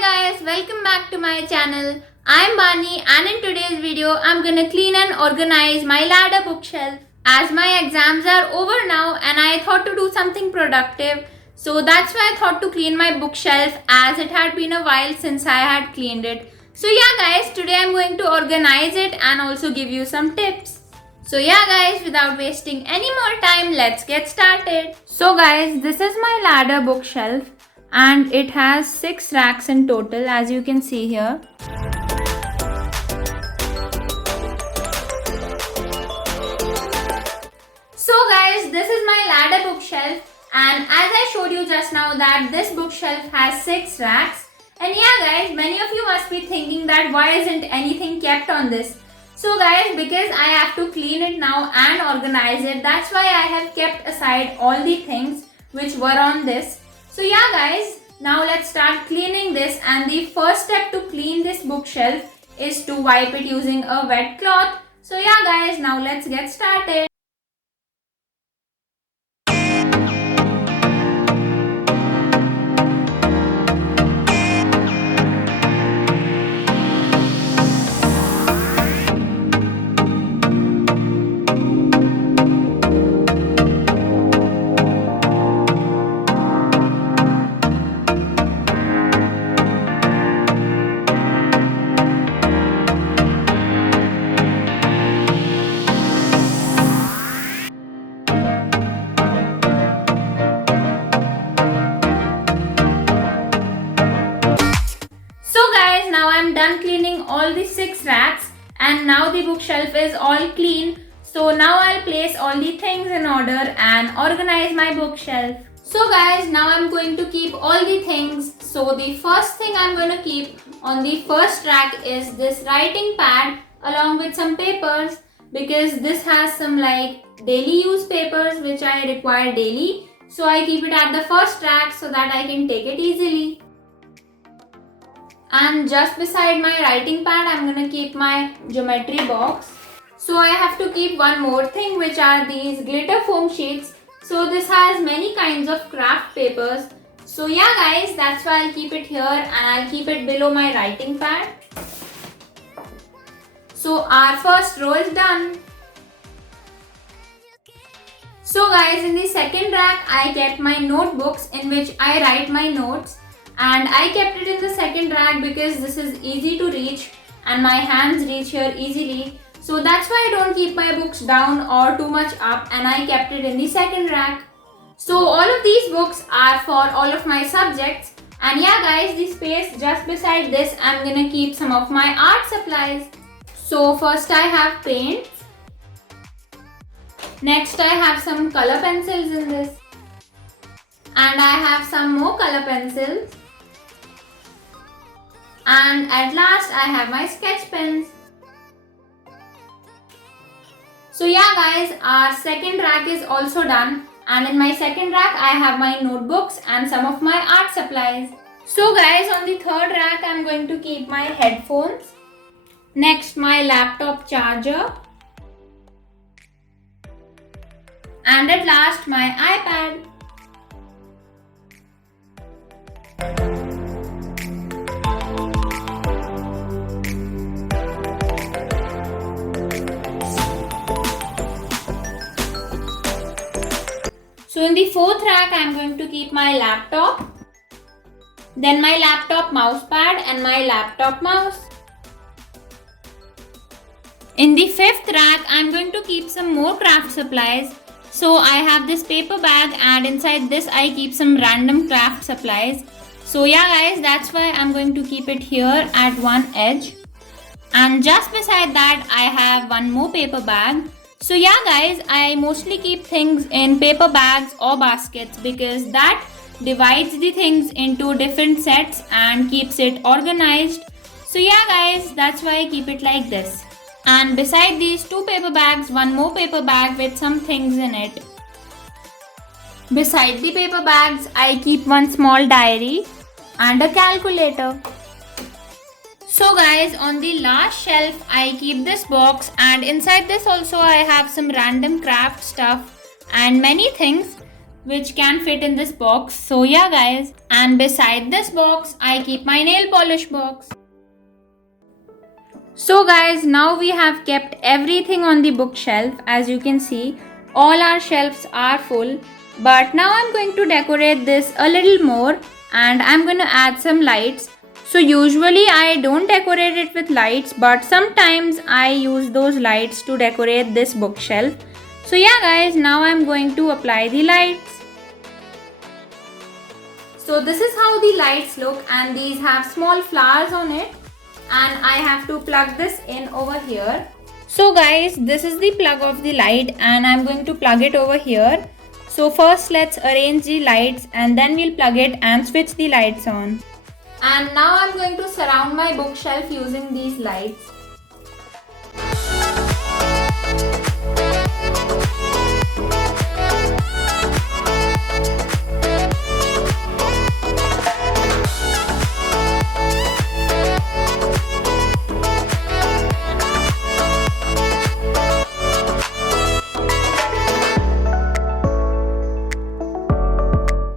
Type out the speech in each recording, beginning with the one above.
Guys, welcome back to my channel. I'm Bani and in today's video I'm gonna clean and organize my ladder bookshelf as my exams are over now and I thought to do something productive. So that's why I thought to clean my bookshelf as it had been a while since I had cleaned it. So yeah guys, today I'm going to organize it and also give you some tips. So yeah guys, without wasting any more time, let's get started. So guys, this is my ladder bookshelf and it has 6 racks in total, as you can see here. So guys, this is my ladder bookshelf and as I showed you just now that this bookshelf has 6 racks. And yeah guys, many of you must be thinking that why isn't anything kept on this. So guys, because I have to clean it now and organize it, that's why I have kept aside all the things which were on this. So yeah guys, now let's start cleaning this, and the first step to clean this bookshelf is to wipe it using a wet cloth. So yeah guys, now let's get started. Now I'm done cleaning all the 6 racks and now the bookshelf is all clean. So now I'll place all the things in order and organize my bookshelf. So guys, now I'm going to keep all the things. So the first thing I'm going to keep on the first rack is this writing pad along with some papers, because this has some like daily use papers which I require daily. So I keep it at the first rack so that I can take it easily. And just beside my writing pad, I'm going to keep my geometry box. So I have to keep one more thing, which are these glitter foam sheets. So this has many kinds of craft papers. So yeah guys, that's why I'll keep it here and I'll keep it below my writing pad. So our first row is done. So guys, in the second rack, I kept my notebooks in which I write my notes. And I kept it in the second rack because this is easy to reach and my hands reach here easily. So that's why I don't keep my books down or too much up, and I kept it in the second rack. So all of these books are for all of my subjects. And yeah guys, the space just beside this, I'm gonna keep some of my art supplies. So first I have paints. Next I have some color pencils in this. And I have some more color pencils. And at last I have my sketch pens. So yeah guys, our second rack is also done, and in my second rack I have my notebooks and some of my art supplies. So guys, on the third rack I'm going to keep my headphones. Next my laptop charger. And at last my iPad. So in the fourth rack, I am going to keep my laptop, then my laptop mouse pad and my laptop mouse. In the fifth rack, I am going to keep some more craft supplies. So I have this paper bag and inside this I keep some random craft supplies. So yeah guys, that's why I'm going to keep it here at one edge. And just beside that, I have one more paper bag. So yeah guys, I mostly keep things in paper bags or baskets because that divides the things into different sets and keeps it organized. So yeah guys, that's why I keep it like this. And beside these 2 paper bags, one more paper bag with some things in it. Beside the paper bags, I keep one small diary and a calculator. So guys, on the last shelf I keep this box, and inside this also I have some random craft stuff and many things. which can fit in this box. So yeah guys, and beside this box I keep my nail polish box. So guys, now we have kept everything on the bookshelf. As you can see, all our shelves are full. But now I'm going to decorate this a little more and I'm going to add some lights. So usually I don't decorate it with lights, but sometimes I use those lights to decorate this bookshelf. So yeah guys, now I'm going to apply the lights. So this is how the lights look, and these have small flowers on it, and I have to plug this in over here. So guys, this is the plug of the light and I'm going to plug it over here. So first let's arrange the lights and then we'll plug it and switch the lights on. And now I'm going to surround my bookshelf using these lights.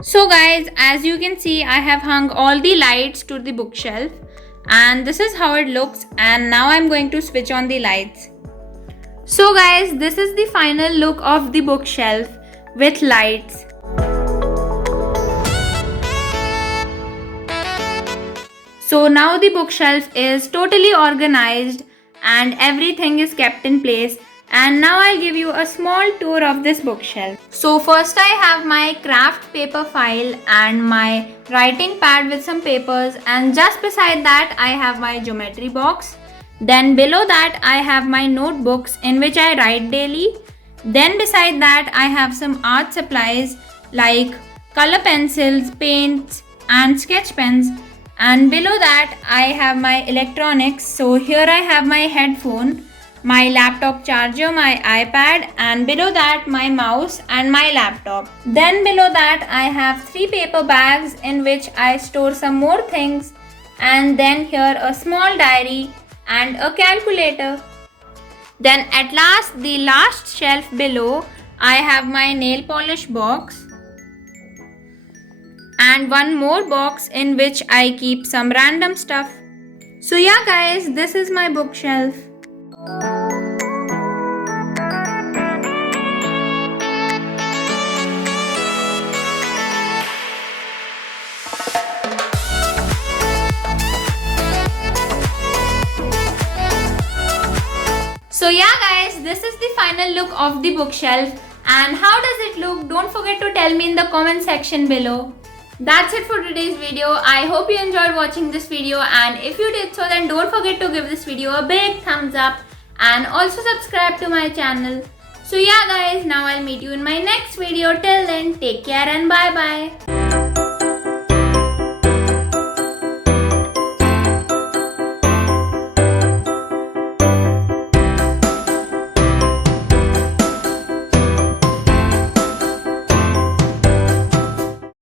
So guys, as you can see, I have hung all the lights to the bookshelf and this is how it looks, and now I'm going to switch on the lights. So guys, this is the final look of the bookshelf with lights. So now the bookshelf is totally organized and everything is kept in place. And now I'll give you a small tour of this bookshelf. So first I have my craft paper file and my writing pad with some papers, and just beside that I have my geometry box. Then below that I have my notebooks in which I write daily. Then beside that I have some art supplies like color pencils, paints and sketch pens. And below that I have my electronics. So here I have my headphone, my laptop charger, my iPad, and below that my mouse and my laptop. Then below that I have 3 paper bags in which I store some more things, and then here a small diary and a calculator. Then at last, the last shelf below, I have my nail polish box and one more box in which I keep some random stuff. So yeah guys, this is my bookshelf. So yeah guys, this is the final look of the bookshelf, and how does it look? Don't forget to tell me in the comment section below. That's it for today's video. I hope you enjoyed watching this video, and if you did so, then don't forget to give this video a big thumbs up and also subscribe to my channel. So yeah guys, now I'll meet you in my next video. Till then, take care and bye bye.